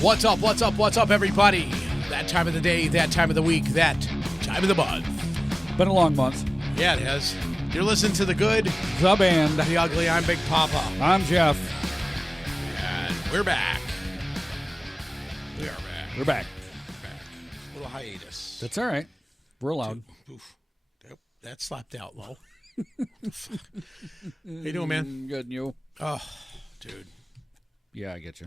What's up, what's up, what's up, everybody? That time of the day, that time of the week, that time of the month. Been a long month. Yeah, it has. You're listening to The Good, The Band. The Ugly. I'm Big Papa. I'm Jeff. And we're back. We are back. We're back. A little hiatus. That's all right. We're allowed. Oof. Yep, that slapped out low. How you doing, man? Good, and you? Oh, dude. Yeah, I get you.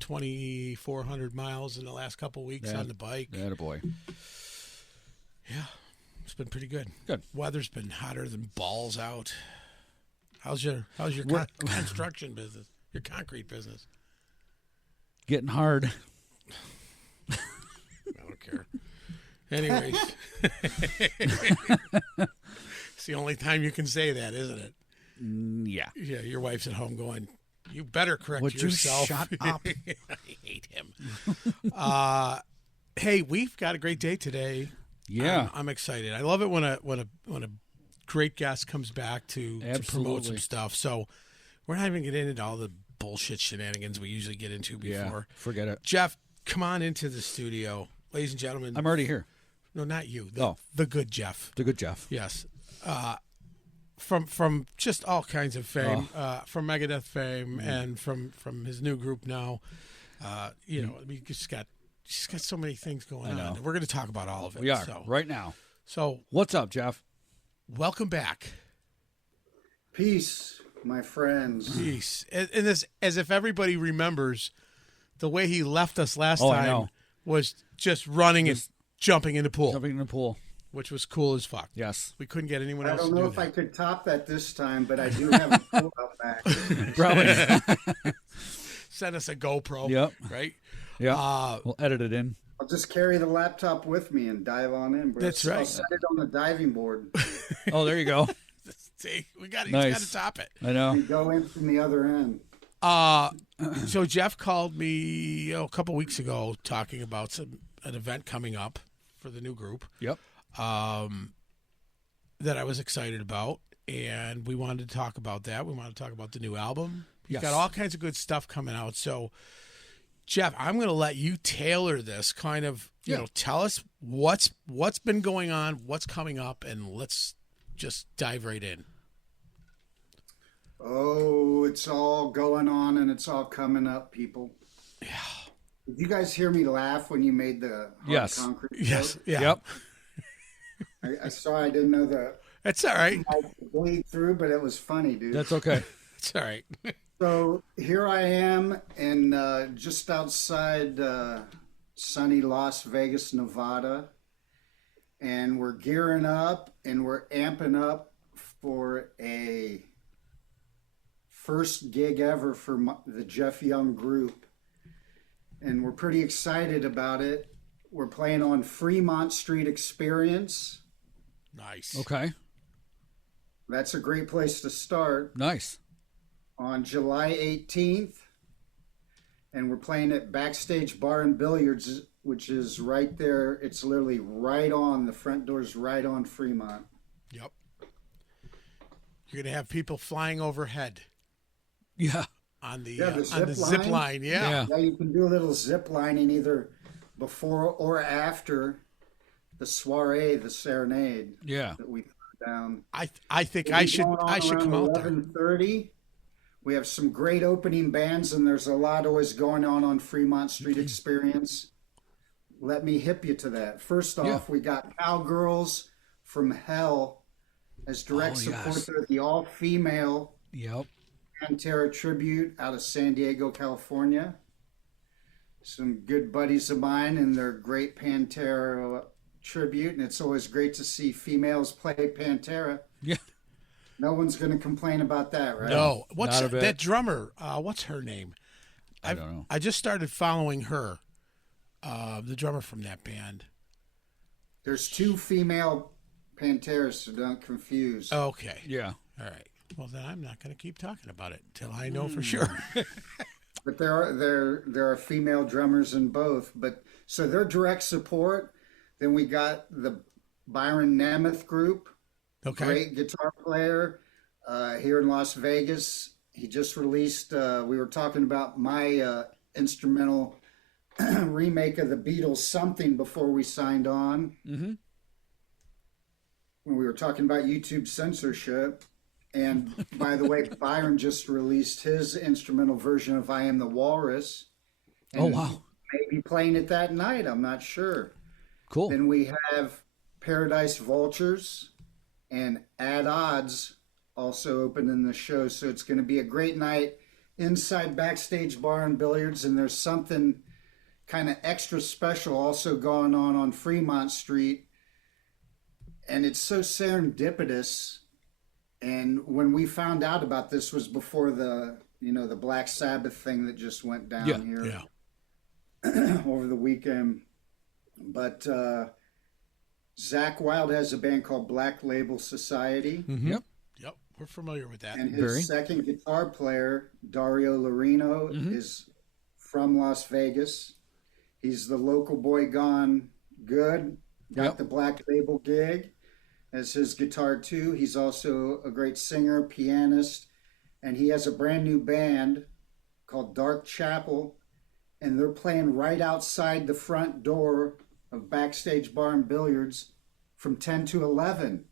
2,400 miles in the last couple weeks on the bike. Yeah, boy. Yeah, it's been pretty good. Good. Weather's been hotter than balls out. How's your construction business? Your concrete business? Getting hard. I don't care. Anyways, it's the only time you can say that, isn't it? Yeah. Yeah, your wife's at home going, you better correct Would yourself. You shut up? I hate him. Hey, we've got a great day today. Yeah. I'm excited. I love it when a great guest comes back to promote some stuff. So we're not even getting into all the bullshit shenanigans we usually get into before. Yeah, forget it. Jeff, come on into the studio. Ladies and gentlemen. I'm already here. No, not you. The good Jeff. The good Jeff. Yes. From just all kinds of fame, from Megadeath fame, and from his new group now. We just got so many things going on. We're going to talk about all of it. We are right now. So what's up, Jeff? Welcome back. Peace, my friends. Peace. And this, as if everybody remembers, the way he left us last time was just running and jumping in the pool. Jumping in the pool. Which was cool as fuck. Yes. We couldn't get anyone else to do I don't know if I could top that this time, but I do have a pool out back. Probably. Send us a GoPro. Yep. Right? Yeah. We'll edit it in. I'll just carry the laptop with me and dive on in. Bro. That's right. I'll set it on the diving board. Oh, there you go. See, he's got to top it. I know. And go in from the other end. So Jeff called me a couple weeks ago talking about an event coming up for the new group. Yep. That I was excited about, and we wanted to talk about that. We wanted to talk about the new album. He's got all kinds of good stuff coming out. So, Jeff, I'm going to let you tailor this kind of, tell us what's been going on, what's coming up, and let's just dive right in. Oh, it's all going on and it's all coming up, people. Yeah. Did you guys hear me laugh when you made the hard concrete joke? Yes. Yeah. Yep. I saw. I didn't know That's all right. I bleed through, but it was funny, dude. That's okay. It's all right. So here I am in just outside sunny Las Vegas, Nevada, and we're gearing up and we're amping up for a first gig ever for the Jeff Young group, and we're pretty excited about it. We're playing on Fremont Street Experience. Nice. Okay. That's a great place to start. Nice. On July 18th, and we're playing at Backstage Bar and Billiards, which is right there. It's literally right on, the front door's right on Fremont. Yep. You're going to have people flying overhead. Yeah. On the zip line. Yeah. Yeah, you can do a little zip lining either before or after the soiree, the serenade. Yeah. That we put down. I think I should come out there. 11:30. We have some great opening bands, and there's a lot always going on Fremont Street Experience. Let me hip you to that. First off, we got Cowgirls from Hell as direct support. They're the all-female Pantera tribute out of San Diego, California. Some good buddies of mine, and they're great Pantera tribute, and it's always great to see females play Pantera. Yeah. No one's going to complain about that, right? No. What's that drummer? What's her name? I don't know. I just started following her, the drummer from that band. There's two female Panteras, so don't confuse. Okay. Yeah. All right. Well, then I'm not going to keep talking about it until I know for sure. But there are female drummers in both. But so they're direct support. Then we got the Byron Nemeth group. Okay. Great guitar player here in Las Vegas. He just released, we were talking about my instrumental remake of the Beatles something before we signed on. Mm-hmm. When we were talking about YouTube censorship. And by the way, Byron just released his instrumental version of I Am the Walrus. And Oh, wow. maybe playing it that night. I'm not sure. Cool. Then we have Paradise Vultures and At Odds also opening the show. So it's going to be a great night inside Backstage Bar and Billiards. And there's something kind of extra special also going on Fremont Street. And it's so serendipitous. And when we found out about this was before the Black Sabbath thing that just went down here over the weekend. But Zach Wilde has a band called Black Label Society. Mm-hmm. Yep, we're familiar with that. And his second guitar player, Dario Lorino, is from Las Vegas. He's the local boy gone good. Got the Black Label gig as his guitar too. He's also a great singer, pianist, and he has a brand new band called Dark Chapel, and they're playing right outside the front door of Backstage Bar and Billiards from 10 to 11.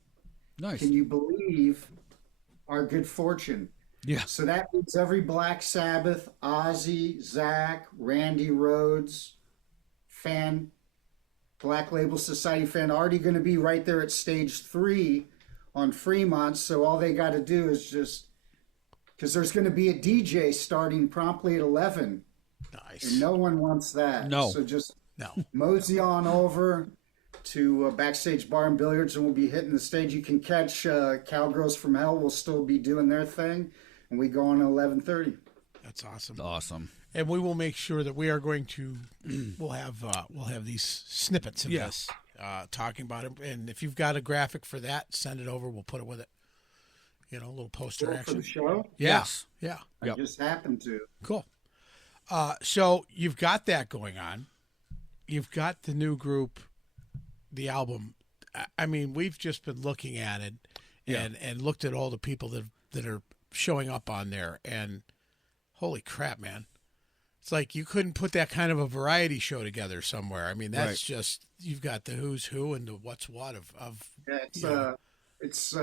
Nice. Can you believe our good fortune? Yeah. So that means every Black Sabbath, Ozzy, Zach, Randy Rhoads fan, Black Label Society fan, already going to be right there at stage 3 on Fremont. So all they got to do is just, because there's going to be a DJ starting promptly at 11. Nice. And no one wants that. No. So just mosey on over to Backstage Bar and Billiards, and we'll be hitting the stage. You can catch Cowgirls from Hell will still be doing their thing, and we go on at 11:30. That's awesome. Awesome. And we will make sure that we are going to we'll have these snippets of this talking about it. And if you've got a graphic for that, send it over. We'll put it with it. A little poster action. For the show? Yes. Yeah. I just happened to. Cool. So you've got that going on. You've got the new group, the album. I mean, we've just been looking at it and looked at all the people that are showing up on there, and holy crap, man. It's like you couldn't put that kind of a variety show together somewhere. I mean, that's just, you've got the who's who and the what's what of it's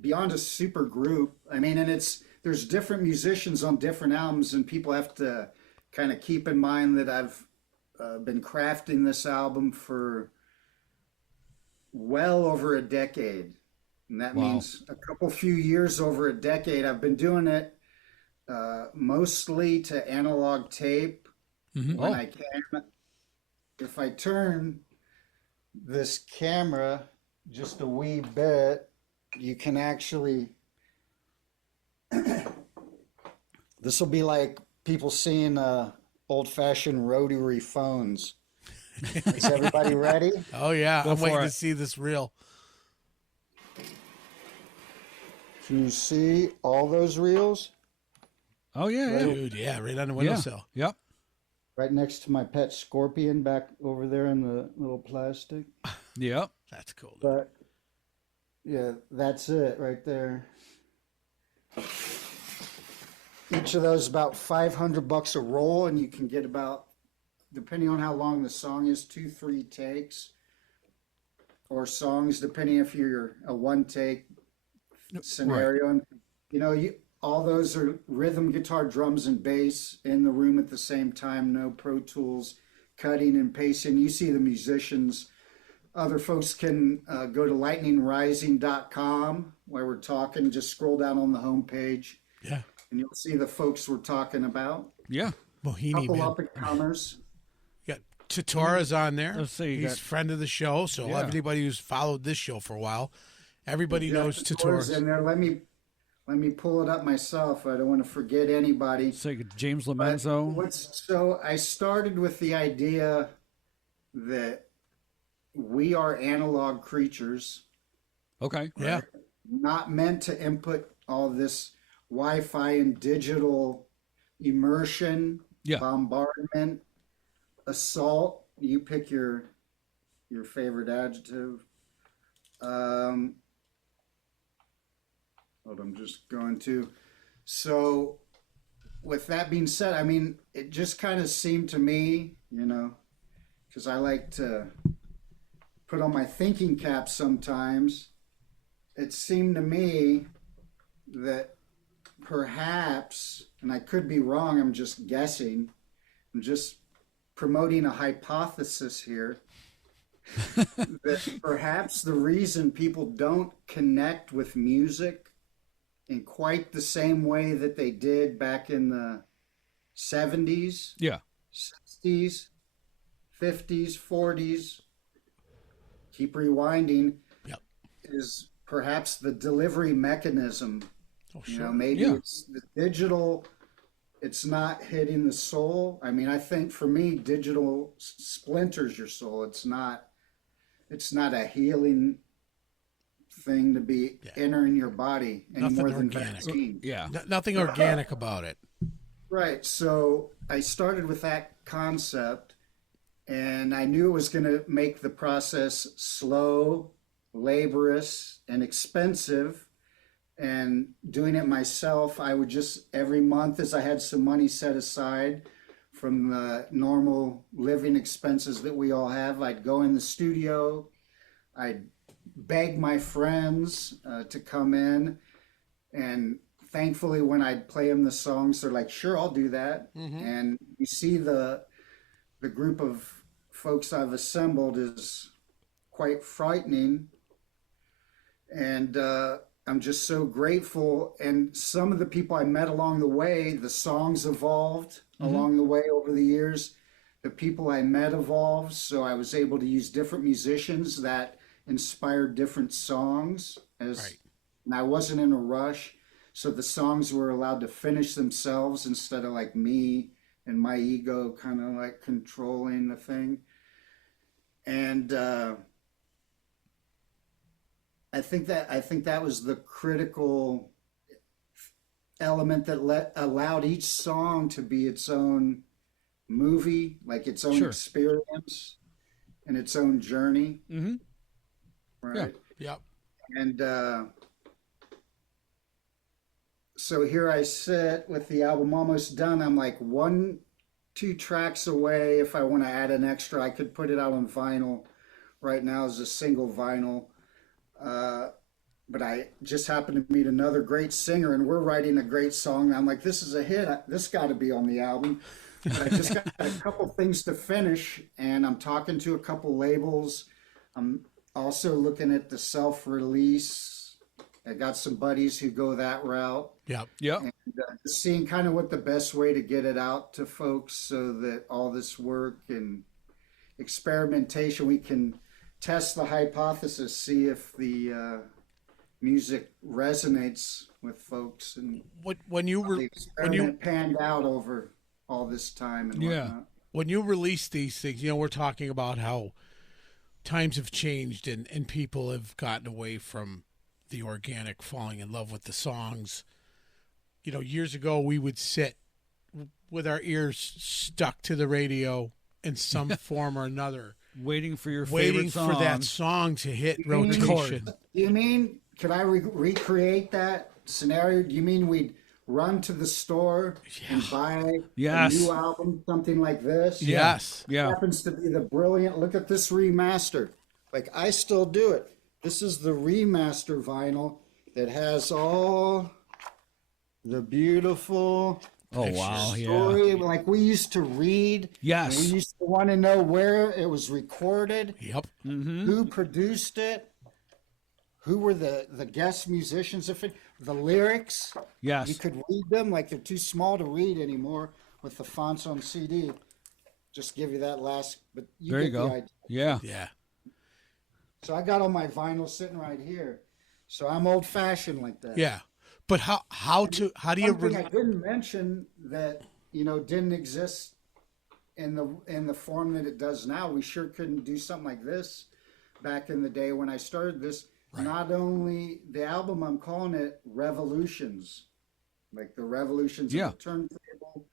beyond a super group. I mean, and there's different musicians on different albums, and people have to kind of keep in mind that I've been crafting this album for well over a decade. And that means a few years over a decade. I've been doing it mostly to analog tape when I can. If I turn this camera just a wee bit, you can actually this will be like people seeing old-fashioned rotary phones. Is everybody ready? Oh yeah, Go I'm waiting for to it. see this reel. Can you see all those reels? Oh, yeah. Dude, yeah, right on the windowsill. Yep. Right next to my pet scorpion back over there in the little plastic. Yep. That's cool. But yeah, that's it right there. Each of those about $500 a roll, and you can get about, depending on how long the song is, 2-3 takes, or songs, depending if you're a one take scenario. And all those are rhythm, guitar, drums, and bass in the room at the same time. No Pro Tools, cutting and pasting. You see the musicians. Other folks can go to lightningrising.com where we're talking. Just scroll down on the homepage. Yeah. And you'll see the folks we're talking about. Yeah. Mohini, Couple man. up and comers. You got Tatora's on there. Let's see, He's a friend of the show. So everybody who's followed this show for a while, everybody knows Tatora's in there. Let me pull it up myself. I don't want to forget anybody. Say James Lomenzo. So I started with the idea that we are analog creatures. Okay. Yeah. Not meant to input all this Wi-Fi and digital immersion, bombardment, assault. You pick your favorite adjective. Hold on, I'm just going to. So with that being said, I mean, it just kind of seemed to me, because I like to put on my thinking cap sometimes. It seemed to me that perhaps, and I could be wrong, I'm just guessing, I'm just promoting a hypothesis here, that perhaps the reason people don't connect with music in quite the same way that they did back in the 70s, Yeah. 60s, 50s, 40s, keep rewinding, Yep. is perhaps the delivery mechanism. Oh, sure. Maybe it's the digital, it's not hitting the soul. I mean, I think for me, digital splinters your soul. It's not a healing thing to be entering your body any Nothing more than organic. vaccine. Yeah. Nothing organic about it. Right. So I started with that concept, and I knew it was going to make the process slow, laborious, and expensive. And doing it myself, I would just every month, as I had some money set aside from the normal living expenses that we all have, I'd go in the studio, I'd beg my friends to come in, and thankfully when I'd play them the songs, they're like, sure, I'll do that. Mm-hmm. And you see the group of folks I've assembled is quite frightening, and I'm just so grateful. And some of the people I met along the way, the songs evolved along the way over the years. The people I met evolved, so I was able to use different musicians that inspired different songs. And I wasn't in a rush, so the songs were allowed to finish themselves instead of like me and my ego kind of like controlling the thing. And I think that was the critical element that allowed each song to be its own movie, like its own experience and its own journey. Mm-hmm. Right. Yeah. Yep. And so here I sit with the album almost done. I'm like 1-2 tracks away. If I want to add an extra, I could put it out on vinyl. Right now as a single vinyl. But I just happened to meet another great singer, and we're writing a great song. I'm like, this is a hit. This got to be on the album. But I just got a couple things to finish, and I'm talking to a couple labels. I'm also looking at the self-release. I got some buddies who go that route. Yep. Yep. And seeing kind of what the best way to get it out to folks so that all this work and experimentation, we can test the hypothesis, see if the music resonates with folks, and when you panned out over all this time and whatnot. When you release these things, we're talking about how times have changed and people have gotten away from the organic, falling in love with the songs. Years ago we would sit with our ears stuck to the radio in some form or another, waiting for your favorite song. For that song to hit rotation. You mean, could I recreate that scenario? Do you mean we'd run to the store and buy a new album, something like this? Yes. It happens to be the brilliant, look at this remaster. Like, I still do it. This is the remaster vinyl that has all the beautiful story. Like we used to read. Yes. We used to want to know where it was recorded. Yep. Mm-hmm. Who produced it? Who were the guest musicians? The lyrics. Yes. You could read them. Like they're too small to read anymore with the fonts on CD. Just give you that last. But there you go. The idea. Yeah. Yeah. So I got all my vinyl sitting right here. So I'm old fashioned like that. Yeah. But how do you? I didn't mention that didn't exist in the form that it does now. We sure couldn't do something like this back in the day when I started this. Right. Not only the album, I'm calling it Revolutions, like the revolutions of the turntable,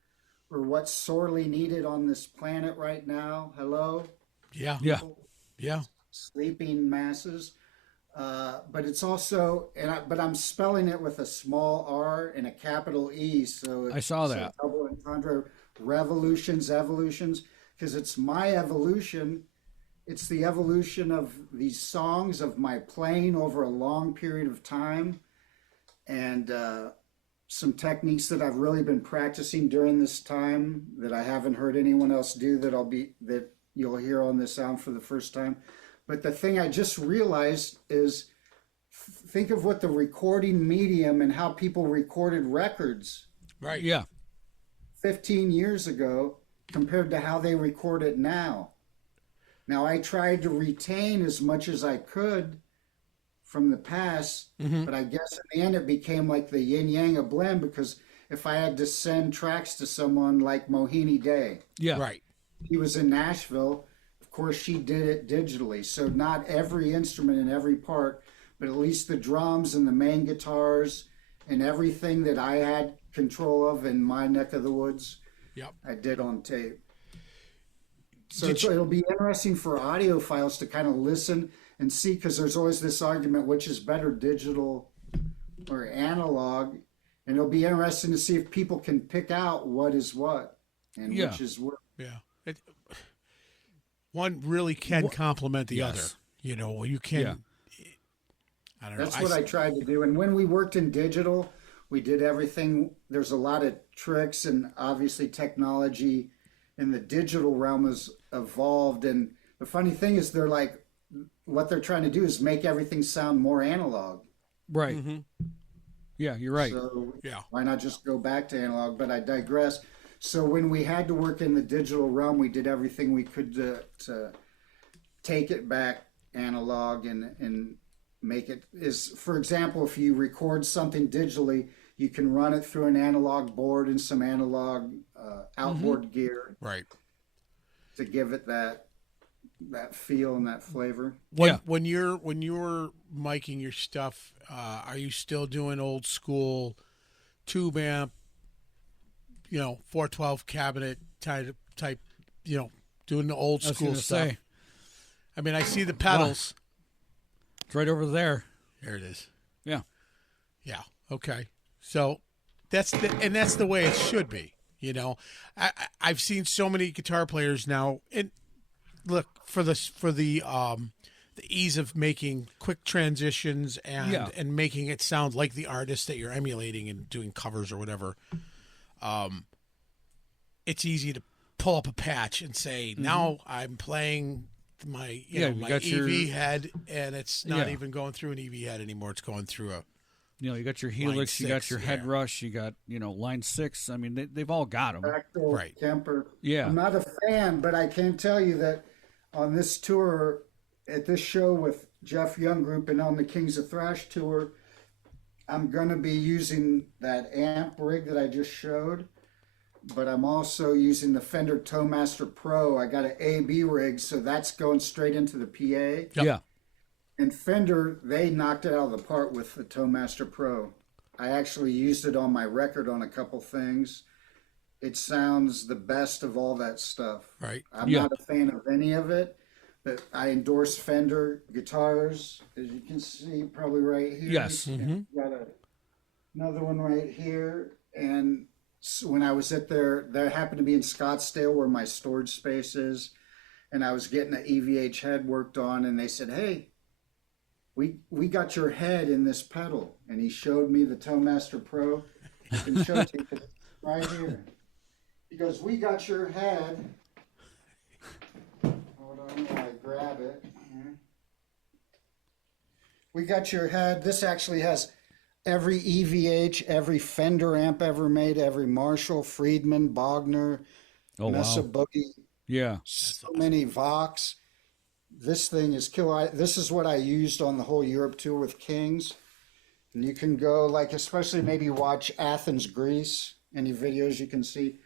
or what's sorely needed on this planet right now. Hello. Yeah. People, yeah. Sleeping masses. But it's also, but I'm spelling it with a small R and a capital E. So I saw that. Double entendre, revolutions, evolutions, because it's my evolution. It's the evolution of these songs, of my playing over a long period of time, and some techniques that I've really been practicing during this time that I haven't heard anyone else do, that you'll hear on this sound for the first time. But the thing I just realized is, think of what the recording medium and how people recorded records. Right. Yeah. 15 years ago compared to how they record it now. Now, I tried to retain as much as I could from the past, but I guess in the end it became like the yin yang, a blend, because if I had to send tracks to someone like Mohini Day, Yeah. Right. he was in Nashville, of course she did it digitally. So not every instrument in every part, but at least the drums and the main guitars and everything that I had control of in my neck of the woods, Yep. I did on tape. So it'll be interesting for audiophiles to kind of listen and see, because there's always this argument, which is better, digital or analog? And it'll be interesting to see if people can pick out what is what and which is what. Yeah. One really can complement the other. You know, you can. Yeah. I don't know. That's what I tried to do. And when we worked in digital, we did everything. There's a lot of tricks, and obviously technology in the digital realm has evolved. And the funny thing is, they're like, what they're trying to do is make everything sound more analog. Right. Yeah, you're right. So why not just go back to analog? But I digress. So when we had to work in the digital realm, we did everything we could to take it back analog and make it is, for example, if you record something digitally, you can run it through an analog board and some analog outboard gear, right, to give it that feel and that flavor. When you're miking your stuff, are you still doing old school tube amp, 412 cabinet type, doing the old school stuff? I mean, I see the pedals. It's right over there. There it is. Yeah. Yeah. Okay. So that's the way it should be. I've seen so many guitar players now, and look, for the ease of making quick transitions and making it sound like the artist that you're emulating and doing covers or whatever. It's easy to pull up a patch and say, now I'm playing my my EV head, and it's not even going through an EV head anymore. It's going through a you got your Helix, you got your Head Rush, you got line 6. I mean, they've all got them. Right. Kemper. Yeah. I'm not a fan, but I can tell you that on this tour, at this show with Jeff Young Group and on the Kings of Thrash tour, I'm going to be using that amp rig that I just showed, but I'm also using the Fender Towmaster Pro. I got an AB rig, so that's going straight into the PA. Yeah. And Fender, they knocked it out of the park with the Towmaster Pro. I actually used it on my record on a couple things. It sounds the best of all that stuff. Right. I'm not a fan of any of it, but I endorse Fender guitars, as you can see probably right here. Yes. Got another one right here. And so when I was there happened to be in Scottsdale where my storage space is, and I was getting an EVH head worked on, and they said, hey, we got your head in this pedal. And he showed me the Towmaster Pro. You can show it to you right here. He goes, we got your head. Hold on while I grab it. We got your head. This actually has every EVH, every Fender amp ever made, every Marshall, Friedman, Bogner, Mesa Boogie. Yeah. So many Vox. This thing is killer. This is what I used on the whole Europe tour with Kings. And you can go, especially maybe watch Athens, Greece, any videos you can see.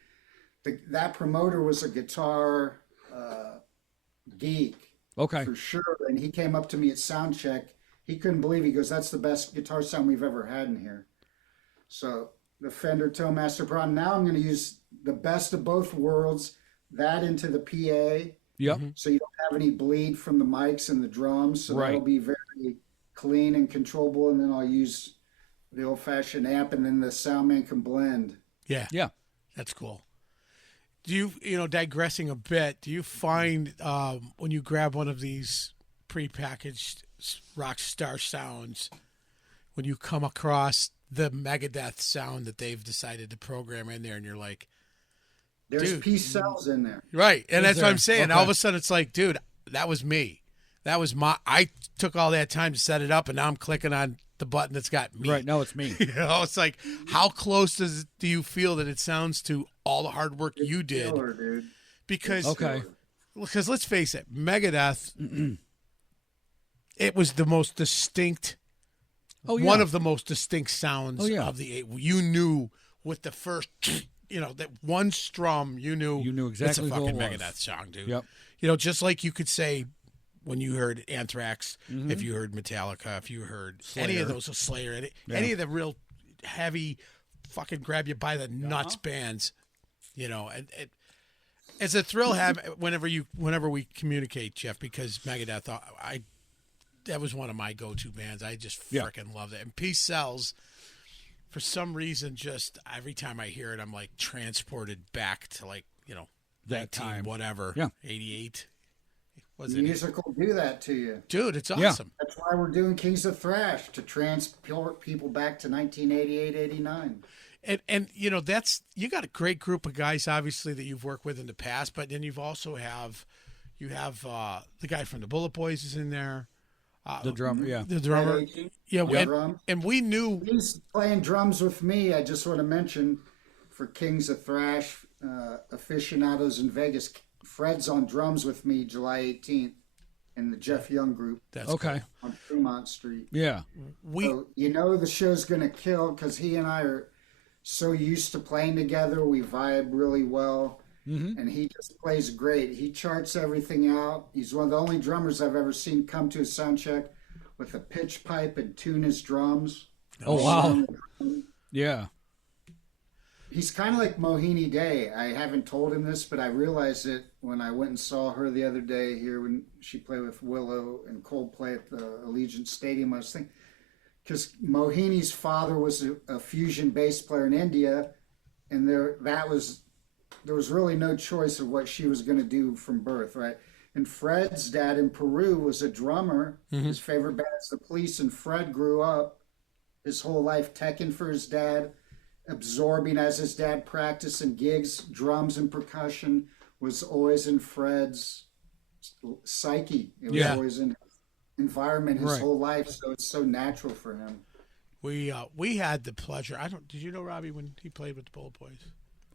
That promoter was a guitar geek. Okay. For sure. And he came up to me at sound check. He couldn't believe it. He goes, that's the best guitar sound we've ever had in here. So the Fender Towmaster Pro. Now I'm going to use the best of both worlds, that into the PA. Yep. So you don't have any bleed from the mics and the drums. So that'll be very clean and controllable, and then I'll use the old-fashioned amp, and then the sound man can blend. Yeah. Yeah. That's cool. Do you, digressing a bit, do you find when you grab one of these prepackaged Rockstar sounds, when you come across the Megadeath sound that they've decided to program in there, and you're like, there's dude, P cells in there. Right. And that's what I'm saying. Okay. All of a sudden it's like, dude, that was me. I took all that time to set it up, and now I'm clicking on the button that's got me. Right, now it's me. It's like, how close do you feel that it sounds to all the hard work you did? Killer, dude. Because Okay. Because let's face it, Megadeth, it was the most distinct, one of the most distinct sounds of the eight. You knew with the first, that one strum, you knew exactly it's a who it fucking was. Megadeth song, dude. Yep. Just like you could say when you heard Anthrax, if you heard Metallica, if you heard any of those, Slayer, any of the real heavy, fucking grab you by the nuts bands, and it's a thrill whenever we communicate, Jeff, because Megadeth, that was one of my go-to bands. I just freaking loved it. And Peace Sells, for some reason, just every time I hear it, I'm like transported back to that time, whatever, 88. Music will do that to you. Dude, it's awesome. That's why we're doing Kings of Thrash, to transport people back to 1988, 89. And you got a great group of guys, obviously, that you've worked with in the past, but then you've also have the guy from the Bullet Boys is in there. The drummer, the drummer, and we knew he's playing drums with me. I just want to mention, for Kings of Thrash aficionados in Vegas, Fred's on drums with me July 18th in the Jeff Young group. That's okay. On Fremont Street. Yeah. So the show's going to kill because he and I are so used to playing together. We vibe really well. And he just plays great. He charts everything out. He's one of the only drummers I've ever seen come to a sound check with a pitch pipe and tune his drums. Oh, wow. Yeah. He's kind of like Mohini Day. I haven't told him this, but I realized it when I went and saw her the other day here when she played with Willow and Coldplay at the Allegiant Stadium. I was thinking, because Mohini's father was a fusion bass player in India, and there was really no choice of what she was going to do from birth, right? And Fred's dad in Peru was a drummer. His favorite band is The Police, and Fred grew up his whole life teching for his dad, absorbing as his dad practiced and gigs. Drums and percussion was always in Fred's psyche. It was always in his environment his whole life, so it's so natural for him. We had the pleasure. Did you know Robbie when he played with the Bullet Boys?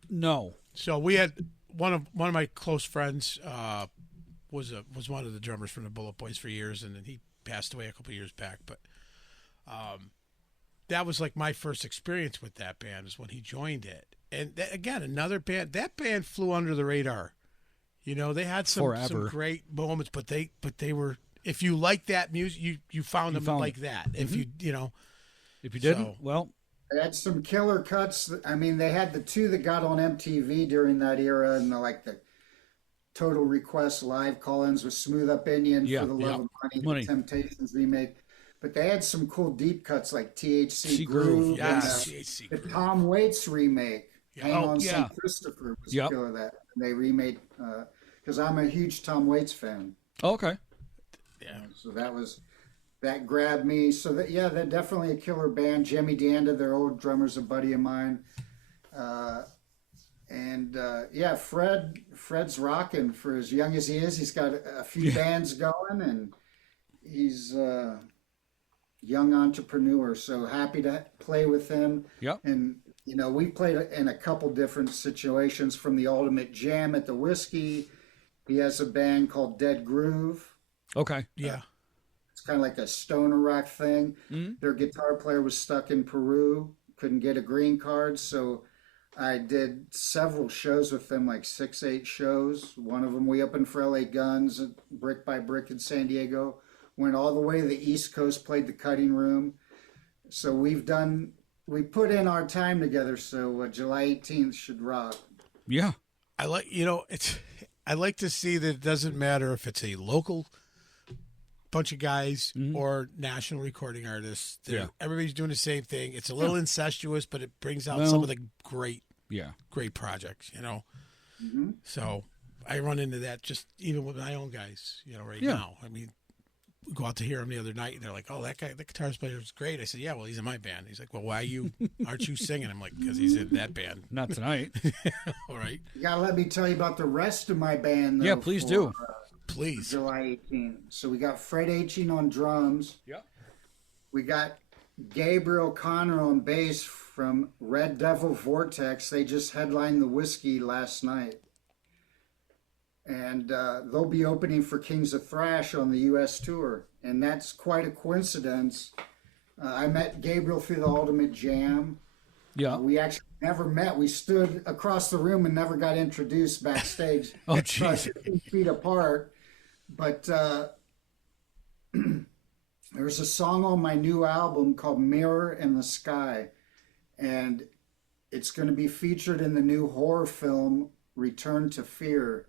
No. So we had one of my close friends was one of the drummers from the Bullet Boys for years, and then he passed away a couple of years back. But that was like my first experience with that band, is when he joined it. And again, another band. That band flew under the radar. They had some great moments, but they were. If you like that music, you found them like that. If you if you didn't, well. They had some killer cuts. I mean, they had the two that got on MTV during that era, and the Total Request live call-ins with Smooth Up Indian, For the Love of Money, Temptations remake. But they had some cool deep cuts like THC Groove. THC the Tom Waits remake, Hang on yeah. St. Christopher, was killer that. And they remade, because I'm a huge Tom Waits fan. Oh, okay. Yeah. So that grabbed me. So they're definitely a killer band. Jimmy Danda, their old drummer's a buddy of mine. Fred's rocking for as young as he is. He's got a few bands going, and he's a young entrepreneur. So happy to play with him. Yep. And, we played in a couple different situations, from the Ultimate Jam at the Whiskey. He has a band called Dead Groove. Okay. Yeah. It's kind of like a stoner rock thing. Their guitar player was stuck in Peru, couldn't get a green card, so I did several shows with them, like 6-8 shows. One of them we opened for LA Guns at Brick by Brick in San Diego. Went all the way to the East Coast, played the Cutting Room. So we put in our time together, so July 18th should rock. Yeah. I like to see that it doesn't matter if it's a local bunch of guys or national recording artists. Everybody's doing the same thing. It's a little incestuous, but it brings out some of the great projects, you know. So I run into that just even with my own guys, you know, right now. I mean, we go out to hear them the other night, and they're like, "Oh, that guy, the guitarist player is great." I said, "Yeah, well, he's in my band." He's like, "Well, why aren't you singing?" I'm like, "Because he's in that band." Not tonight. All right. You gotta let me tell you about the rest of my band. Though, yeah, please do. Please. July 18th. So we got Fred Aching on drums. Yeah. We got Gabriel Conner on bass from Red Devil Vortex. They just headlined the Whiskey last night. And they'll be opening for Kings of Thrash on the U.S. tour. And that's quite a coincidence. I met Gabriel through the Ultimate Jam. Yeah. We actually never met. We stood across the room and never got introduced backstage. Oh, jeez. 15 feet apart. But there's a song on my new album called Mirror in the Sky. And it's going to be featured in the new horror film Return to Fear.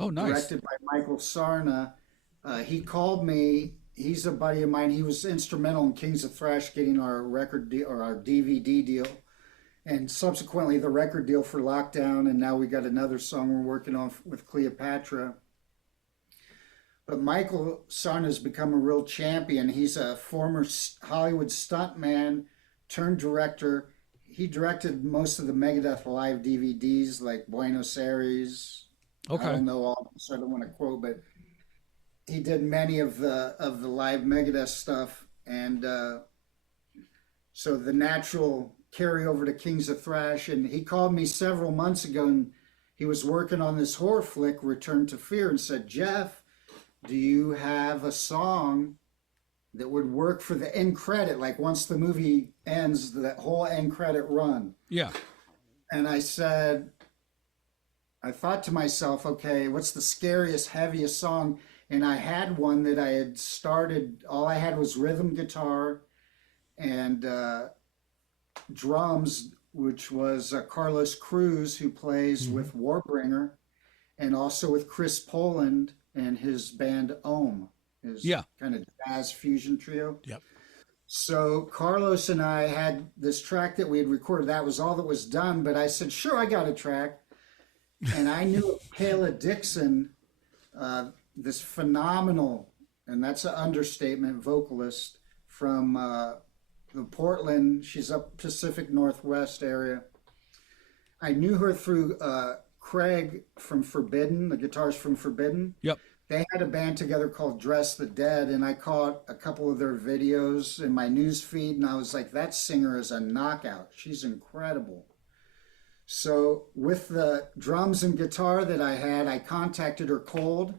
Oh, nice. Directed by Michael Sarna. He called me. He's a buddy of mine. He was instrumental in Kings of Thrash getting our record deal or our DVD deal. And subsequently the record deal for Lockdown. And now we got another song we're working on with Cleopatra. But Michael Sarna has become a real champion. He's a former Hollywood stuntman turned director. He directed most of the Megadeth live DVDs like Buenos Aires. Okay. I don't know all, so I don't want to quote, but he did many of the live Megadeth stuff. And so the natural carryover to Kings of Thrash. And he called me several months ago, and he was working on this horror flick, Return to Fear, and said, "Jeff, do you have a song that would work for the end credit? Like once the movie ends, that whole end credit run." Yeah. And I said, I thought to myself, okay, what's the scariest, heaviest song? And I had one that I had started. All I had was rhythm guitar and drums, which was Carlos Cruz, who plays with Warbringer, and also with Chris Poland and his band Ohm, his kind of jazz fusion trio. Yep. So Carlos and I had this track that we had recorded. That was all that was done. But I said, sure, I got a track. And I knew of Kayla Dixon, this phenomenal, and that's an understatement, vocalist from the Portland. She's up Pacific Northwest area. I knew her through Craig from Forbidden, the guitarist from Forbidden. Yep. They had a band together called Dress the Dead, and I caught a couple of their videos in my news feed, and I was like, that singer is a knockout. She's incredible. So with the drums and guitar that I had, I contacted her cold,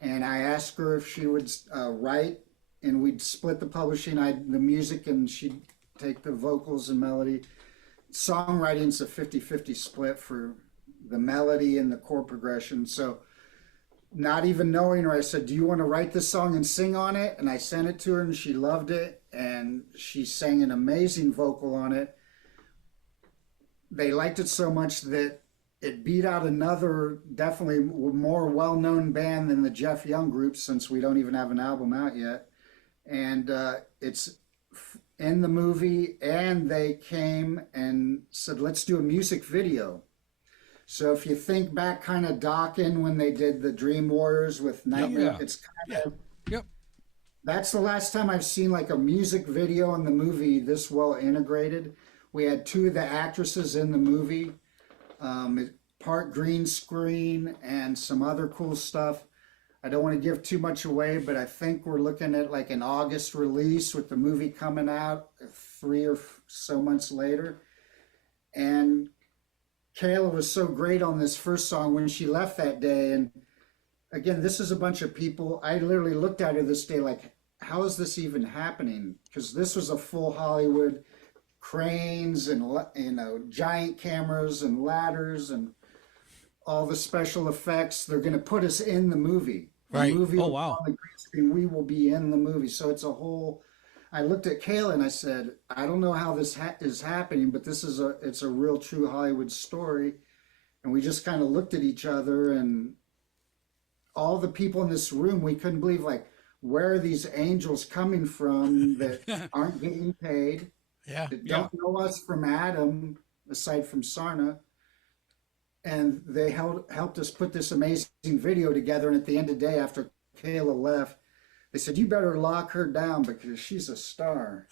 and I asked her if she would write, and we'd split the publishing, the music, and she'd take the vocals and melody. Songwriting's a 50-50 split for the melody and the chord progression. So not even knowing her, I said, do you want to write this song and sing on it? And I sent it to her, and she loved it, and she sang an amazing vocal on it. They liked it so much that it beat out another, definitely more well-known band than the Jeff Young group, since we don't even have an album out yet. And it's in the movie, and they came and said, let's do a music video. So if you think back kind of Dokken when they did the Dream Warriors with Nightmare, it's kind of... Yep. That's the last time I've seen like a music video in the movie this well integrated. We had two of the actresses in the movie, part green screen and some other cool stuff. I don't want to give too much away, but I think we're looking at like an August release with the movie coming out 3 or so months later. And Kayla was so great on this first song when she left that day. And again, this is a bunch of people. I literally looked at her this day like, how is this even happening? Because this was a full Hollywood cranes and giant cameras and ladders and all the special effects. They're going to put us in the movie. Right. The movie oh wow. On the green screen, we will be in the movie. So it's a whole. I looked at Kayla and I said, I don't know how this is happening, but it's a real true Hollywood story. And we just kind of looked at each other, and all the people in this room, we couldn't believe, like, where are these angels coming from that aren't getting paid, that don't know us from Adam, aside from Sarna. And they helped us put this amazing video together. And at the end of the day, after Kayla left, they said, you better lock her down because she's a star.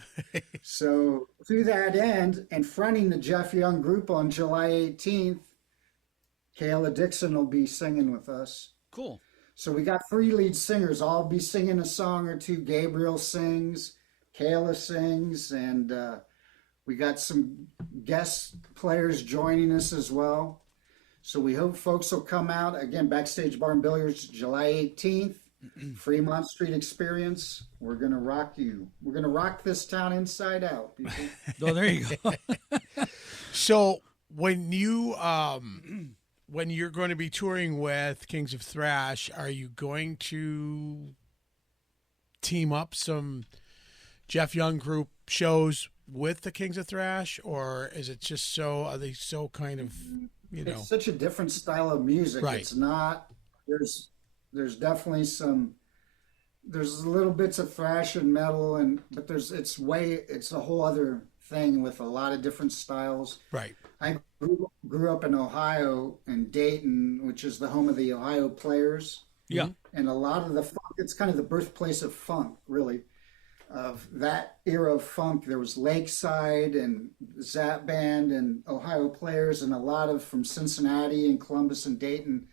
So to that end, and fronting the Jeff Young group on July 18th, Kayla Dixon will be singing with us. Cool. So we got 3 lead singers. I'll be singing a song or two. Gabriel sings, Kayla sings, and we got some guest players joining us as well. So we hope folks will come out. Again, Backstage Bar and Billiards, July 18th, Fremont Street Experience. We're going to rock you. We're going to rock this town inside out, people. Oh, there you go. So when you're going to be touring with Kings of Thrash, are you going to team up some Jeff Young group shows with the Kings of Thrash, or is it just are they so kind of, It's such a different style of music. Right. It's not, there's definitely there's little bits of thrash and metal, but it's a whole other thing with a lot of different styles. Right. I grew up in Ohio, in Dayton, which is the home of the Ohio Players. Yeah. And a lot of the funk, it's kind of the birthplace of funk, really. Of that era of funk, there was Lakeside and Zap Band and Ohio Players, and a lot of from Cincinnati and Columbus and Dayton.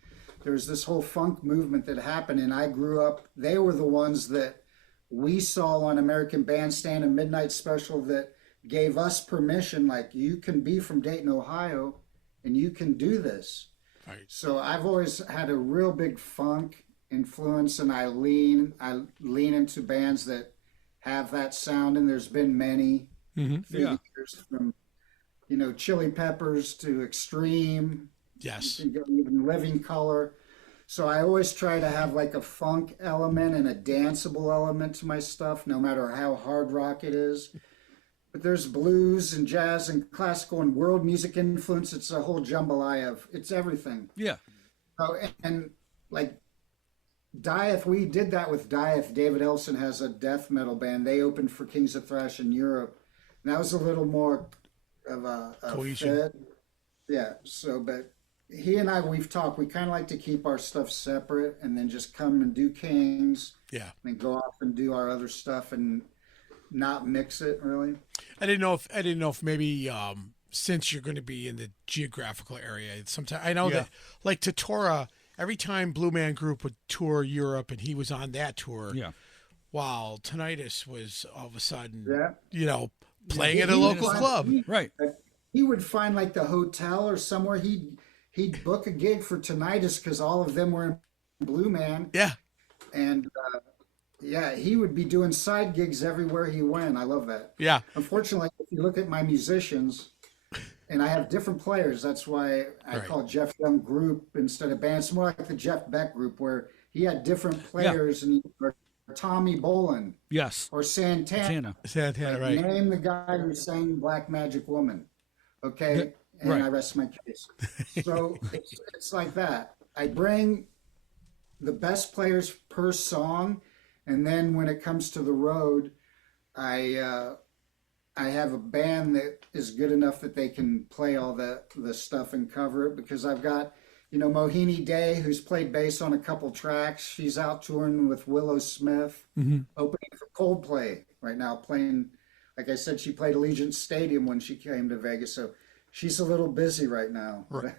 There was this whole funk movement that happened, and I grew up. They were the ones that we saw on American Bandstand and Midnight Special that gave us permission, like, you can be from Dayton, Ohio, and you can do this. Right. So I've always had a real big funk influence, and I lean into bands that have that sound, and there's been many through the years, from Chili Peppers to Extreme. Yes. You can go even Living Color. So I always try to have like a funk element and a danceable element to my stuff, no matter how hard rock it is. But there's blues and jazz and classical and world music influence. It's a whole jambalaya of, it's everything. Yeah. Oh, and like Dieth, we did that with Dieth. David Ellison has a death metal band. They opened for Kings of Thrash in Europe. And that was a little more of a fit. Yeah. So, but he and I, we've talked. We kind of like to keep our stuff separate and then just come and do Kings. Yeah. And go off and do our other stuff and not mix it really. I didn't know if maybe since you're going to be in the geographical area, sometimes I know that like Tatora. Every time Blue Man Group would tour Europe and he was on that tour, while Tinnitus was all of a sudden, playing at a local club. Right. He would find like the hotel or somewhere. He'd book a gig for Tinnitus because all of them were in Blue Man. Yeah. And he would be doing side gigs everywhere he went. I love that. Yeah. Unfortunately, if you look at my musicians, and I have different players. That's why I call Jeff Young group instead of band. It's more like the Jeff Beck group, where he had different players, or Tommy Bolin. Yes. Or Santana. Santana, right. Name the guy who sang Black Magic Woman. Okay? And I rest my case. So it's like that. I bring the best players per song, and then when it comes to the road, I have a band that is good enough that they can play all the stuff and cover it, because I've got, Mohini Day, who's played bass on a couple tracks. She's out touring with Willow Smith, opening for Coldplay right now, playing, like I said, she played Allegiant Stadium when she came to Vegas. So she's a little busy right now. Right.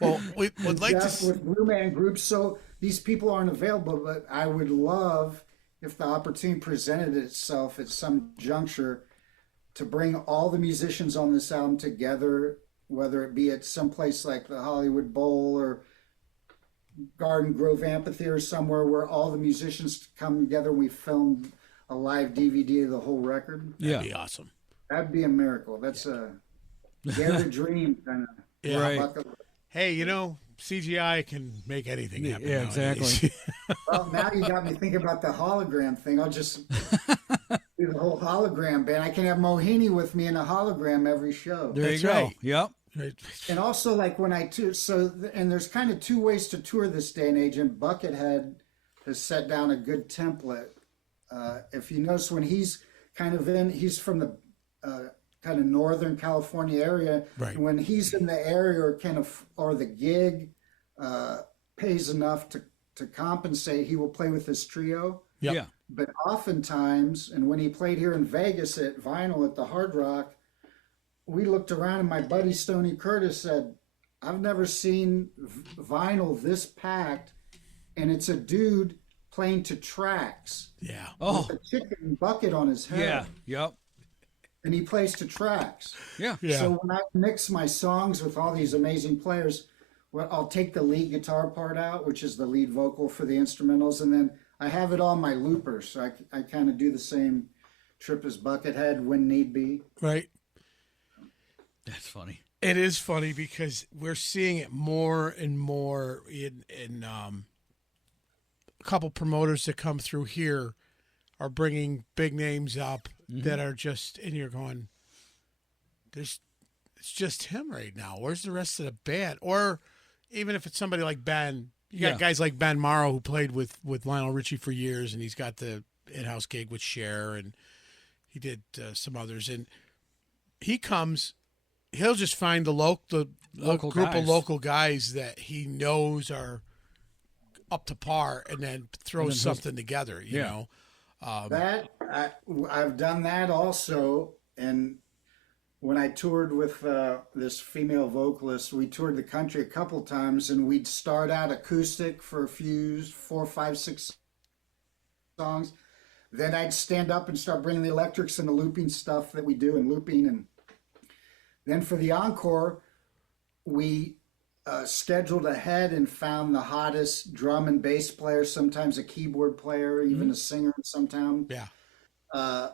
Well, we would like to with Blue Man Group. So these people aren't available, but I would love, if the opportunity presented itself at some juncture, to bring all the musicians on this album together, whether it be at some place like the Hollywood Bowl or Garden Grove Amphitheater, somewhere where all the musicians come together and we film a live DVD of the whole record. That'd be awesome. That'd be a miracle. That's a dare to dream kind of. Yeah. Right. Hey, CGI can make anything happen. Yeah, exactly. Well, now you got me thinking about the hologram thing. I'll just do the whole hologram band. I can have Mohini with me in a hologram every show. There you go. Yep. And also, like when I tour, and there's kind of two ways to tour this day and age. And Buckethead has set down a good template. If you notice when he's he's from the kind of Northern California area. Right. When he's in the area or the gig pays enough to compensate, he will play with his trio. Yep. Yeah. But oftentimes, and when he played here in Vegas at Vinyl at the Hard Rock, we looked around and my buddy Stoney Curtis said, I've never seen Vinyl this packed, and it's a dude playing to tracks. Yeah. With a chicken bucket on his head. Yeah. Yep. And he plays to tracks. Yeah. Yeah. So when I mix my songs with all these amazing players, I'll take the lead guitar part out, which is the lead vocal for the instrumentals, and then I have it on my looper, so I kind of do the same trip as Buckethead when need be. Right. That's funny. It is funny because we're seeing it more and more in a couple promoters that come through here are bringing big names up that are just, and you're going, it's just him right now. Where's the rest of the band? Or even if it's somebody like Ben, you got guys like Ben Morrow who played with Lionel Richie for years, and he's got the in-house gig with Cher, and he did some others. And he comes, he'll just find the local group of local guys that he knows are up to par, and then throw something together. You know, I've done that also, and when I toured with this female vocalist, we toured the country a couple times, and we'd start out acoustic for a few, 4, 5, 6 songs. Then I'd stand up and start bringing the electrics and the looping stuff that we do and looping. And then for the encore, we scheduled ahead and found the hottest drum and bass player, sometimes a keyboard player, even a singer sometimes. Yeah.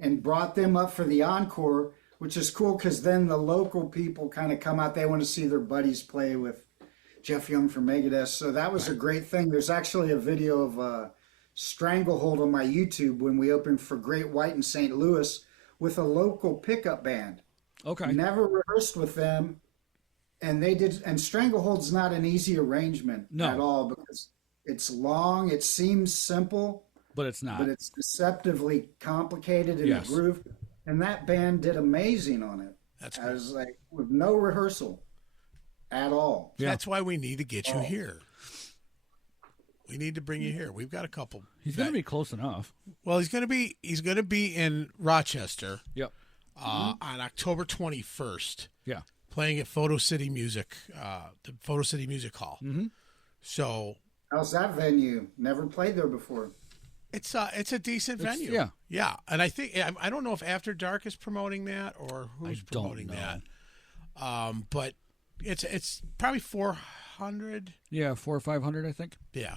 And brought them up for the encore, which is cool because then the local people kind of come out. They want to see their buddies play with Jeff Young from Megadeth. So that was a great thing. There's actually a video of Stranglehold on my YouTube when we opened for Great White in St. Louis with a local pickup band. Okay. Never rehearsed with them. And they did. And Stranglehold's not an easy arrangement at all because it's long. It seems simple. But it's not. But it's deceptively complicated in the groove. And that band did amazing on it. That's cool. I was like, with no rehearsal at all. Yeah. That's why we need to get you here. We need to bring you here. We've got a couple. He's going to be close enough. Well, he's going to be in Rochester. Yep. On October 21st. Yeah. Playing at Photo City Music, the Photo City Music Hall. Mm-hmm. So, how's that venue? Never played there before. It's a decent venue. Yeah. And I think I don't know if After Dark is promoting that or who's promoting that. But it's probably 400. Yeah, 400 or 500, I think. Yeah.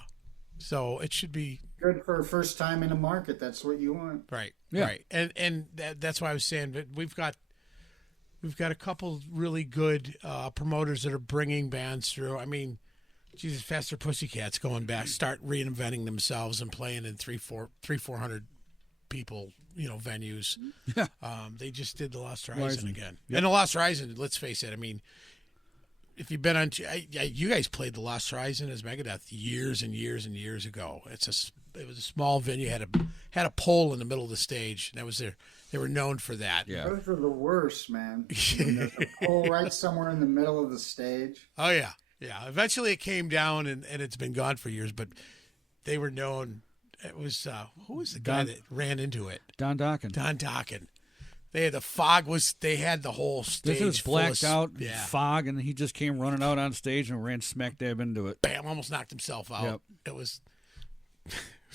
So it should be good for a first time in a market. That's what you want. Right. Yeah. Right. And that's why I was saying that we've got a couple really good promoters that are bringing bands through. I mean, Jesus, Faster Pussycats going back, start reinventing themselves and playing in 400 people, venues. Yeah. They just did the Lost Horizon again. Yep. And the Lost Horizon, let's face it, I mean, if you've been on, you guys played the Lost Horizon as Megadeth years and years and years ago. It was a small venue, had a pole in the middle of the stage. That was they were known for that. Yeah. Those are the worst, man. There's a pole right somewhere in the middle of the stage. Oh yeah. Yeah, eventually it came down and it's been gone for years, but they were known. It was, who was the guy that ran into it? Don Dokken. Don Dokken. They had they had the whole stage. This was blacked out yeah. fog, and he just came running out on stage and ran smack dab into it. Bam, almost knocked himself out. Yep. It was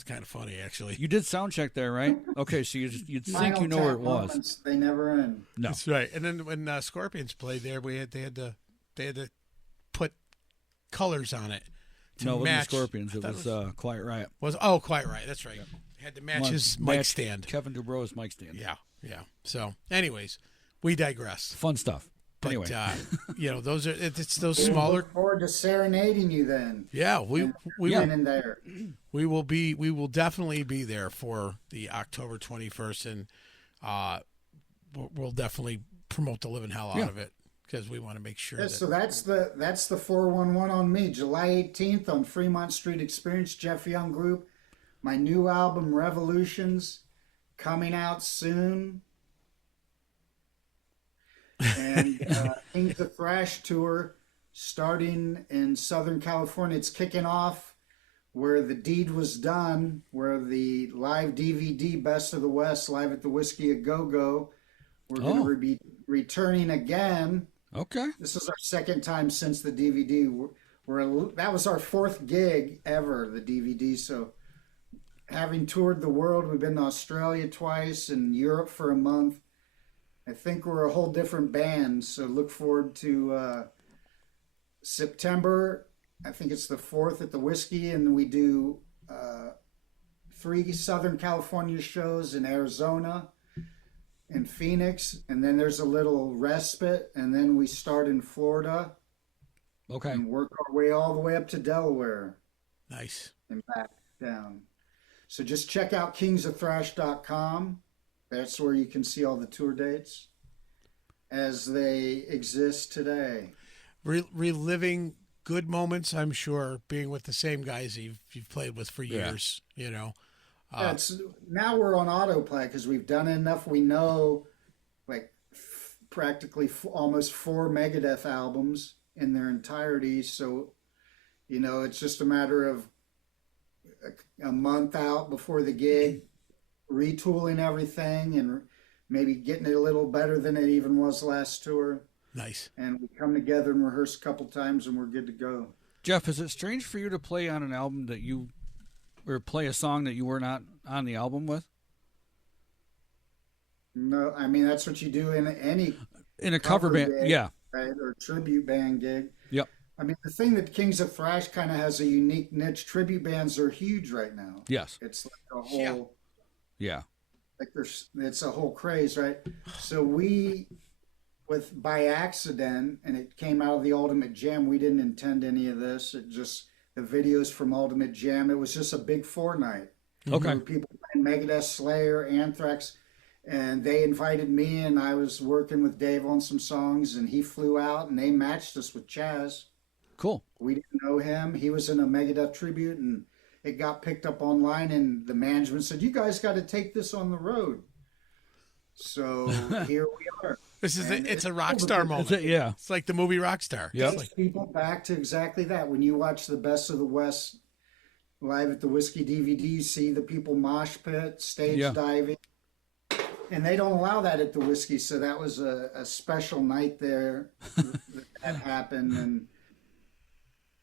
kind of funny, actually. You did sound check there, right? Okay, so you'd think you know where it was. They never end. No. That's right. And then when Scorpions played there, they had to put colors on it to no, it match. wasn't Scorpions. It was Quiet Riot. Quiet Riot. That's right. Yep. Had to match his mic stand. Kevin Dubrows' mic stand. Yeah. So, anyways, we digress. Fun stuff. But, anyway, those are it's those smaller. Look forward to serenading you then. Yeah, we in there. We will definitely be there for the October 21st, and we'll definitely promote the living hell out of it. because we want to make sure. Yeah, so that's the 411 on me. July 18th on Fremont Street Experience, Jeff Young Group. My new album Revolutions coming out soon. And Kings of Thrash tour starting in Southern California. It's kicking off where The Deed Was Done, where the live DVD Best of the West, live at the Whiskey A Go-Go. We're going to be returning again. Okay. This is our second time since the DVD. That was our fourth gig ever, the DVD. So having toured the world, we've been to Australia twice and Europe for a month. I think we're a whole different band, so look forward to September. I think it's the 4th at the Whiskey, and we do 3 Southern California shows in Arizona and Phoenix, and then there's a little respite, and then we start in Florida. Okay. And work our way all the way up to Delaware. Nice. And back down. So just check out kingsofthrash.com. That's where you can see all the tour dates as they exist today. Reliving good moments, I'm sure, being with the same guys you've played with for years, you know. Now we're on autoplay because we've done enough. We know practically almost 4 Megadeth albums in their entirety. So, you know, it's just a matter of a month out before the gig, retooling everything and maybe getting it a little better than it even was last tour. Nice. And we come together and rehearse a couple times and we're good to go. Jeff, is it strange for you to play on an album or play a song that you were not on the album with? No, I mean, that's what you do in a cover band, gig, yeah. Right? Or tribute band gig. Yep. I mean, the thing that Kings of Thrash kind of has a unique niche. Tribute bands are huge right now. Yes. It's like a whole... Yeah. It's a whole craze, right? So by accident, and it came out of the Ultimate Jam. We didn't intend any of this. It just, the videos from Ultimate Jam, it was just a big 4 night. Okay. People playing Megadeth, Slayer, Anthrax, and they invited me, and I was working with Dave on some songs, and he flew out, and they matched us with Chaz. Cool. We didn't know him. He was in a Megadeth tribute, and it got picked up online, and the management said, "You guys got to take this on the road." So here we are. It's a rock star moment. It's like the movie Rockstar. Yeah. People back to exactly that. When you watch the Best of the West live at the Whiskey DVD, you see the people mosh pit, stage diving, and they don't allow that at the Whiskey. So that was a special night there that happened. And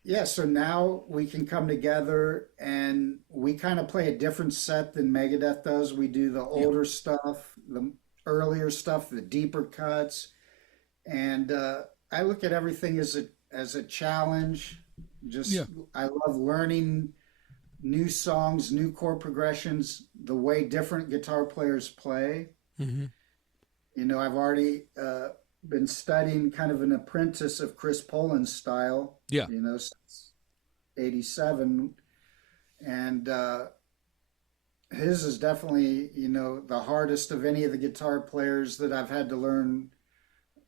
yeah, so now we can come together and we kind of play a different set than Megadeth does. We do the older stuff, the earlier stuff, the deeper cuts. And I look at everything as a challenge. I love learning new songs, new chord progressions, the way different guitar players play. Mm-hmm. You know, I've already been studying kind of an apprentice of Chris Poland's style. Yeah. You know, since 87. And his is definitely, you know, the hardest of any of the guitar players that I've had to learn,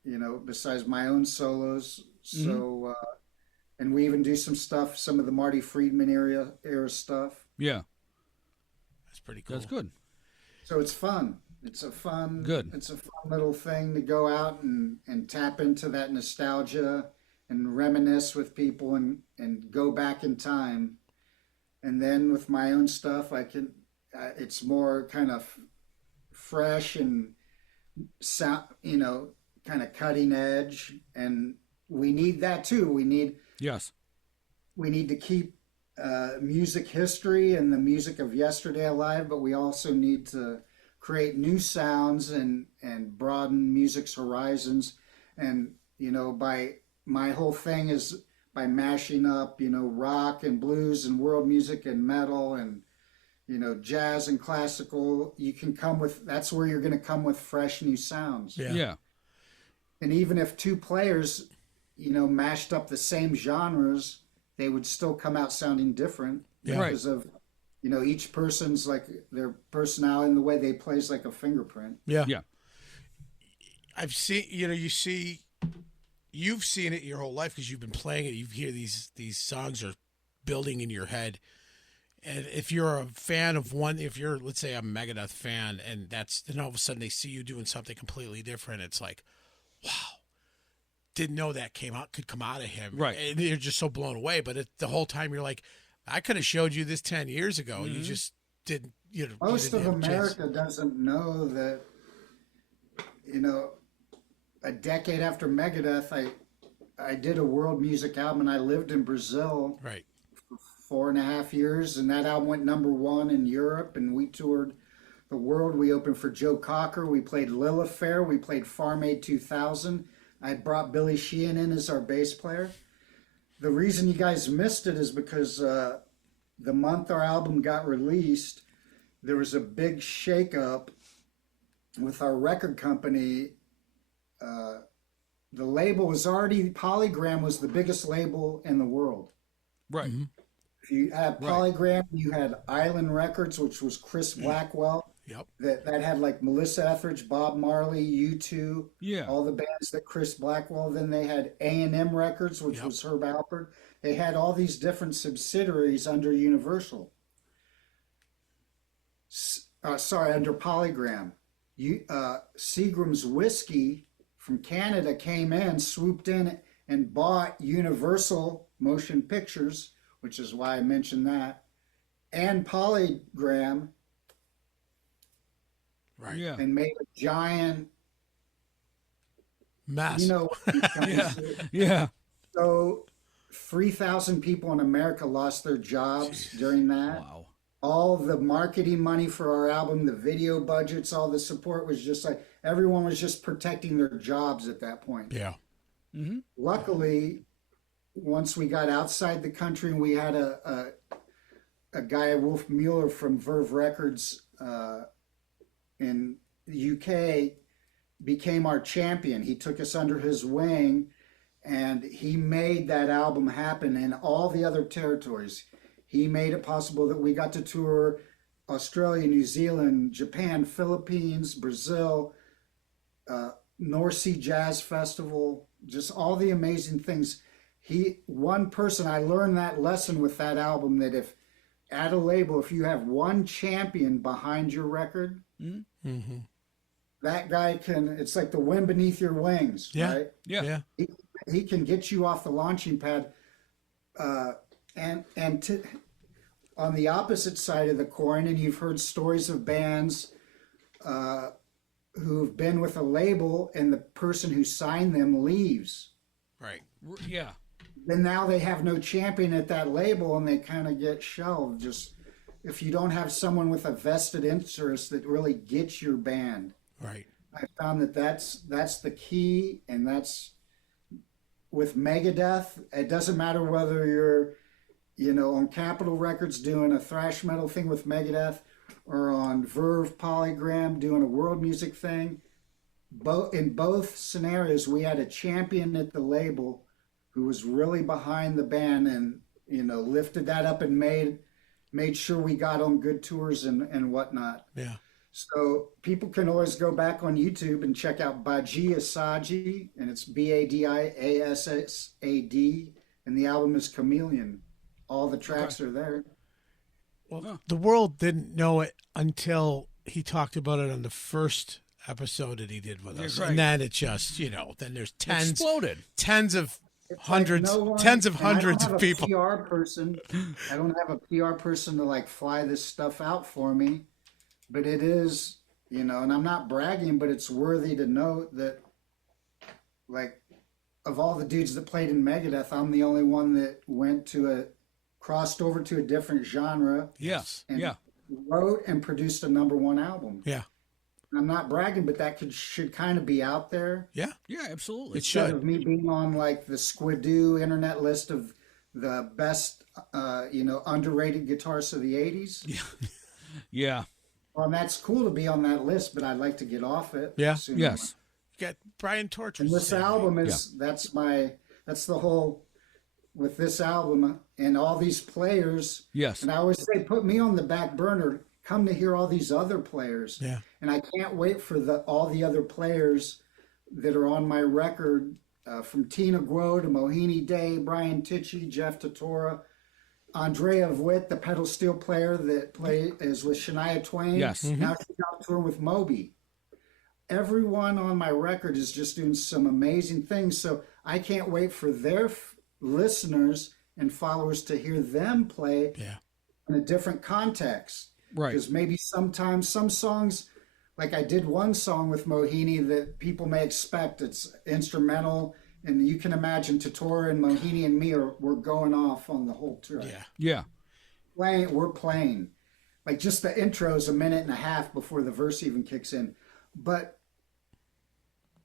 you know, besides my own solos. Mm-hmm. So, and we even do some of the Marty Friedman era stuff. Yeah. That's pretty cool. That's good. So it's fun. It's a fun little thing to go out and tap into that nostalgia and reminisce with people and go back in time. And then with my own stuff, it's more kind of fresh and sound, you know, kind of cutting edge. And we need that too. We need to keep music history and the music of yesterday alive, but we also need to create new sounds and broaden music's horizons. And, you know, my whole thing is by mashing up, you know, rock and blues and world music and metal and, you know, jazz and classical. That's where you're going to come with fresh new sounds. Yeah. And even if 2 players, you know, mashed up the same genres, they would still come out sounding different because of, you know, each person's like their personality and the way they play is like a fingerprint. Yeah. I've seen, you know, you see you've seen it your whole life because you've been playing it. You hear these songs are building in your head. And if you're a fan of one, if you're, let's say, a Megadeth fan, and then all of a sudden they see you doing something completely different, it's like, wow, didn't know that could come out of him. Right. And you're just so blown away. But the whole time you're like, I could have showed you this 10 years ago. You just didn't, Most you of didn't have a chance. America doesn't know that, a decade after Megadeth, I did a world music album, and I lived in Brazil. Right. 4.5 years, and that album went #1 in Europe, and we toured the world. We opened for Joe Cocker. We played Lilith Fair. We played Farm Aid 2000. I brought Billy Sheehan in as our bass player. The reason you guys missed it is because the month our album got released, there was a big shakeup with our record company. The label was already, Polygram was the biggest label in the world. Right. Mm-hmm. If you had Polygram, you had Island Records, which was Chris Blackwell. Yep. That had like Melissa Etheridge, Bob Marley, U2, Yeah. all the bands that Chris Blackwell. Then they had A&M Records, which was Herb Alpert. They had all these different subsidiaries under Universal. Under Polygram. Seagram's Whiskey from Canada came in, swooped in, and bought Universal Motion Pictures, which is why I mentioned that, and Polygram, Right. Yeah. and made a giant mess. Yeah. So 3,000 people in America lost their jobs during that. Wow. All the marketing money for our album, the video budgets, all the support was just like, everyone was just protecting their jobs at that point. Yeah. Mm-hmm. Luckily, once we got outside the country, and we had a guy, Wolf Mueller from Verve Records in the UK, became our champion. He took us under his wing, and he made that album happen in all the other territories. He made it possible that we got to tour Australia, New Zealand, Japan, Philippines, Brazil, North Sea Jazz Festival, just all the amazing things. One person, I learned that lesson with that album, that if at a label, if you have one champion behind your record, Mm-hmm. that guy it's like the wind beneath your wings, Yeah. right? Yeah. He can get you off the launching pad. On the opposite side of the coin, and you've heard stories of bands who've been with a label and the person who signed them leaves. Right. Yeah. Then now they have no champion at that label, and they kind of get shelved. Just if you don't have someone with a vested interest that really gets your band. Right. I found that's the key, and that's with Megadeth. It doesn't matter whether you're, on Capitol Records doing a thrash metal thing with Megadeth, or on Verve Polygram doing a world music thing. In both scenarios, we had a champion at the label who was really behind the band, and lifted that up and made sure we got on good tours and whatnot. Yeah. So people can always go back on YouTube and check out Baji Asaji, and it's Badiassad, and the album is Chameleon. All the tracks are there. Well, the world didn't know it until he talked about it on the first episode that he did with us. Right. And then it just, then there's Exploded. tens of It's hundreds, like tens of hundreds of people. I don't have a PR person to like fly this stuff out for me, but it is, and I'm not bragging, but it's worthy to note that, like, of all the dudes that played in Megadeth, I'm the only one that crossed over to a different genre. Yes. And Yeah. wrote and produced a #1 album. Yeah. I'm not bragging, but that should kind of be out there. Yeah. Yeah, absolutely. It Instead should. of me being on like the Squidoo internet list of the best, underrated guitarists of the 80s. Yeah. Yeah. Well, and that's cool to be on that list, but I'd like to get off it. Yeah. sooner. Yes. You got Brian Torch. And was the this same way. album that's the whole, with this album and all these players. Yes. And I always say, put me on the back burner. Come to hear all these other players. Yeah. And I can't wait for all the other players that are on my record from Tina Guo to Mohini Day, Brian Tichy, Jeff Totora, Andrea Witt, the pedal steel player that is with Shania Twain. Yes. Now she's out touring with Moby. Everyone on my record is just doing some amazing things. So I can't wait for their listeners and followers to hear them play in a different context. Right. Because maybe sometimes some songs, like I did one song with Mohini that people may expect it's instrumental, and you can imagine Totora and Mohini and me we're going off on the whole tour. Yeah. We're playing. Like just the intro is a minute and a half before the verse even kicks in. But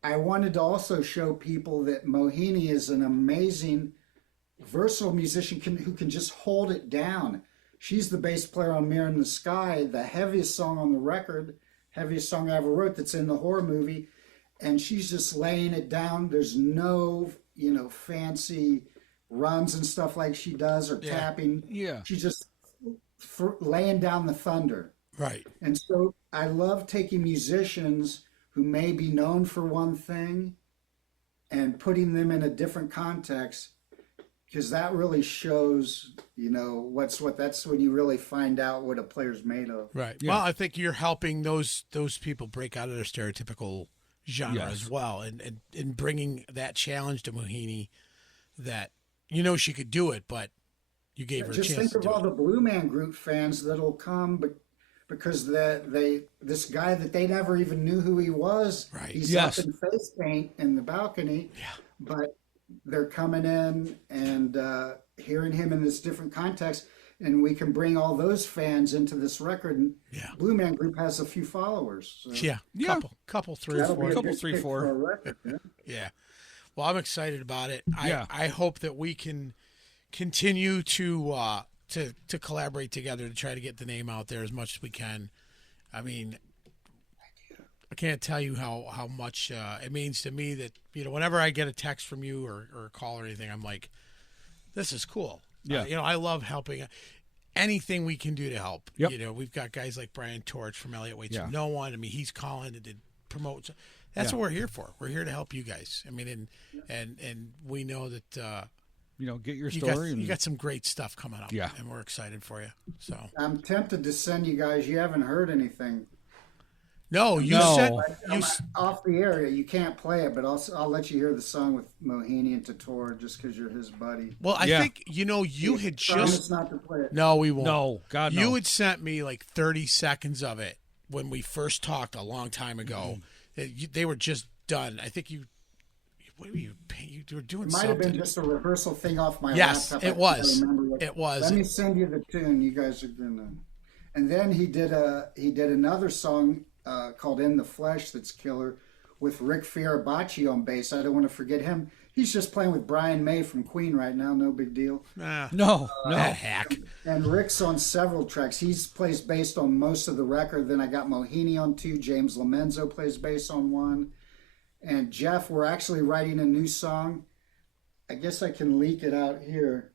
I wanted to also show people that Mohini is an amazing, versatile musician who can just hold it down. She's the bass player on Mirror in the Sky, the heaviest song on the record, heaviest song I ever wrote that's in the horror movie. And she's just laying it down. There's no, fancy runs and stuff like she does or tapping. Yeah. She's just laying down the thunder. Right. And so I love taking musicians who may be known for one thing and putting them in a different context, because that really shows, what's what. That's when you really find out what a player's made of. Right. Yeah. Well, I think you're helping those people break out of their stereotypical genre as well, and bringing that challenge to Mohini that she could do it, but you gave her a chance. Just think of all the Blue Man Group fans that'll come, because this guy that they never even knew who he was. Right. He's up in face paint in the balcony. Yeah. But they're coming in and hearing him in this different context, and we can bring all those fans into this record. And Blue Man Group has a few followers. So. Couple, three or four. Yeah. Well, I'm excited about it. I hope that we can continue to collaborate together to try to get the name out there as much as we can. I mean, I can't tell you how much it means to me that, whenever I get a text from you or a call or anything, I'm like, this is cool. Yeah. I love helping. Anything we can do to help. Yep. We've got guys like Brian Torch from Elliot Waits for No One. I mean, he's calling and promotes. That's what we're here for. We're here to help you guys. I mean, and we know that get your story. You got some great stuff coming up. Yeah. And we're excited for you. So I'm tempted to send you guys. You haven't heard anything. No, off the area. You can't play it, but I'll let you hear the song with Mohini and Totora just because you're his buddy. Well, I think you had just not to play it. No, we won't. No, God, no. You had sent me like 30 seconds of it when we first talked a long time ago. Mm-hmm. They were just done. I think you. What were you? You were doing something. It might have been just a rehearsal thing off my laptop. Yes, it was. It was. Let me send you the tune. You guys are gonna. And then he did another song called "In the Flesh" that's killer, with Rick Fiorabaci on bass. I don't want to forget him. He's just playing with Brian May from Queen right now. No big deal. No hack. And Rick's on several tracks. He plays bass on most of the record. Then I got Mohini on 2. James Lomenzo plays bass on 1. And Jeff, we're actually writing a new song. I guess I can leak it out here.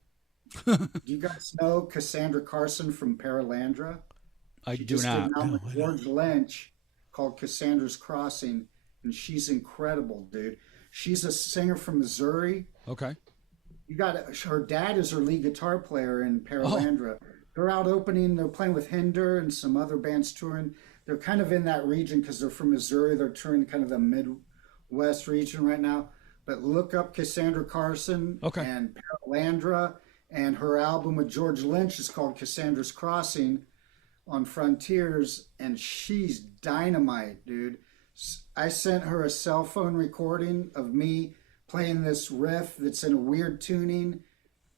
Do you guys know Cassandra Carson from Paralandra? I do not. Did an with George Lynch called Cassandra's Crossing, and she's incredible, dude. She's a singer from Missouri. Okay. Her dad is her lead guitar player in Paralandra. Oh. They're out opening. They're playing with Hinder and some other bands touring. They're kind of in that region because they're from Missouri. They're touring kind of the Midwest region right now. But look up Cassandra Carson and Paralandra, and her album with George Lynch is called Cassandra's Crossing on Frontiers, and she's dynamite, dude. I sent her a cell phone recording of me playing this riff that's in a weird tuning,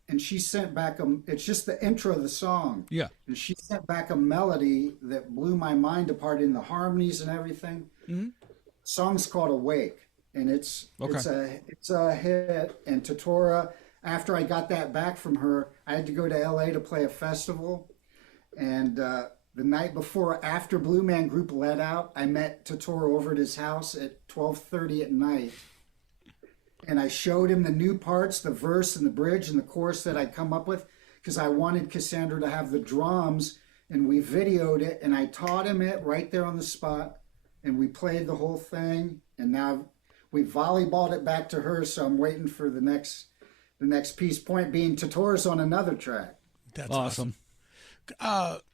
and she sent back it's just the intro of the song. Yeah. And she sent back a melody that blew my mind apart in the harmonies and everything. Mm-hmm. The song's called Awake, and it's a hit. And Totora, after I got that back from her, I had to go to LA to play a festival, and the night before, after Blue Man Group let out, I met Totora over at his house at 12:30 at night. And I showed him the new parts, the verse and the bridge and the chorus that I'd come up with, because I wanted Cassandra to have the drums, and we videoed it, and I taught him it right there on the spot, and we played the whole thing. And now we volleyballed it back to her, so I'm waiting for the next piece. Point being, Tatora's on another track. That's awesome.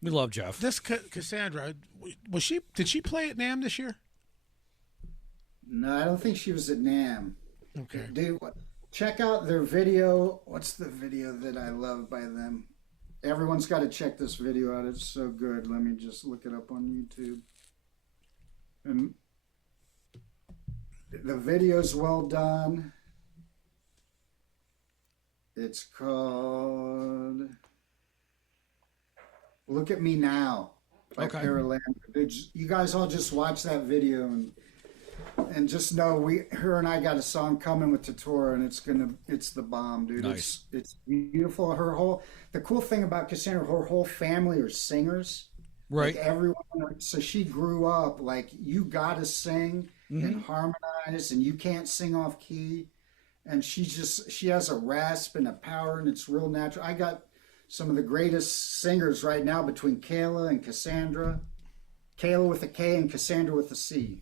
We love Jeff. This Cassandra, did she play at NAMM this year? No, I don't think she was at NAMM. Okay. Dude, check out their video. What's the video that I love by them? Everyone's got to check this video out. It's so good. Let me just look it up on YouTube. And the video's well done. It's called Look at Me Now by Paralander. You guys all just watch that video and just know her and I got a song coming with Tatora, and it's the bomb, dude. Nice. It's beautiful. The cool thing about Cassandra, her whole family are singers. Right. Like everyone, so she grew up like you gotta sing and harmonize, and you can't sing off key. And she has a rasp and a power, and it's real natural. I got some of the greatest singers right now between Kayla and Cassandra. Kayla with a K and Cassandra with a C.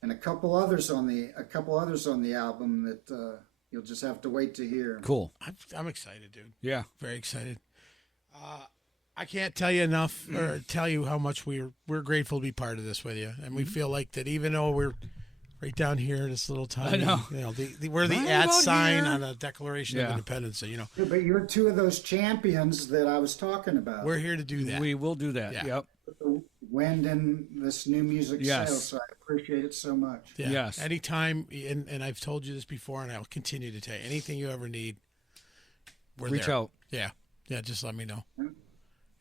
And a couple others on the album that you'll just have to wait to hear. Cool. I'm excited, dude. Yeah. Very excited. I can't tell you enough or tell you how much we're grateful to be part of this with you. And we feel like that even though we're right down here, this little tiny, we're the at sign on the Declaration of Independence. So, Yeah, but you're two of those champions that I was talking about. We're here to do that. We will do that. Yeah. Yep. The wind and this new music sales, so I appreciate it so much. Yeah. Yes. Anytime, and I've told you this before, and I'll continue to tell you, anything you ever need, we're Reach there. out. Yeah. Yeah, just let me know.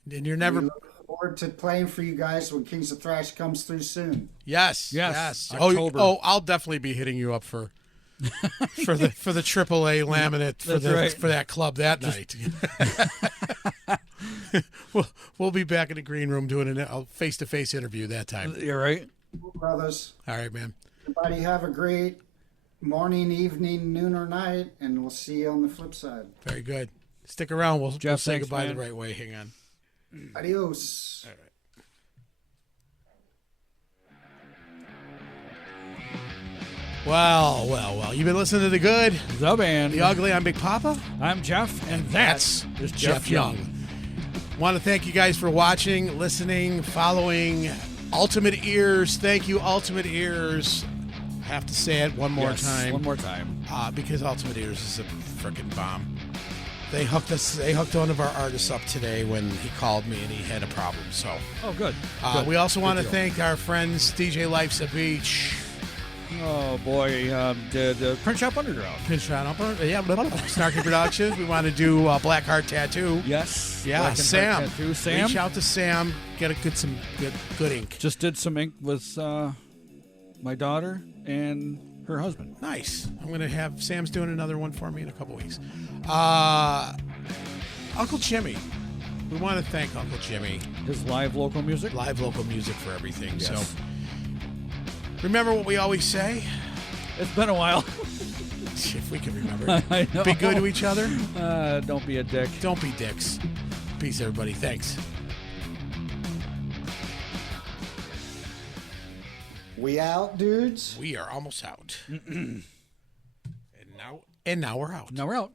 And you're never... We look forward to playing for you guys when Kings of Thrash comes through soon. Yes. October. Oh, I'll definitely be hitting you up for the AAA laminate for that club that night. We'll be back in the green room doing a face-to-face interview that time. You're right. Brothers. All right, man. Everybody have a great morning, evening, noon, or night, and we'll see you on the flip side. Very good. Stick around. We'll say thanks, goodbye man. the right way. Hang on. Adios. All right. Well. You've been listening to The Good, The Band. The Ugly. I'm Big Papa. I'm Jeff, and That's is Jeff Young. Want to thank you guys for watching, listening, following Ultimate Ears. Thank you, Ultimate Ears. Have to say it one more time. One more time. Because Ultimate Ears is a freaking bomb. They hooked one of our artists up today when he called me and he had a problem. So, good. We also want to thank our friends DJ Life's a Beach. Oh boy, the Print Shop Underground. Snarky Productions. We want to do Black Heart Tattoo. Yes. Yeah, Black and Sam. Heart Tattoo. Sam. Reach out to Sam. Get some good ink. Just did some ink with my daughter and her husband. Nice. I'm going to have Sam's doing another one for me in a couple weeks. Uncle Jimmy. We want to thank Uncle Jimmy. His live local music. Live local music for everything. Yes. So remember what we always say? It's been a while. If we can remember. I know. Be good to each other. Don't be a dick. Don't be dicks. Peace, everybody. Thanks. We out, dudes? We are almost out. And now we're out. Now we're out.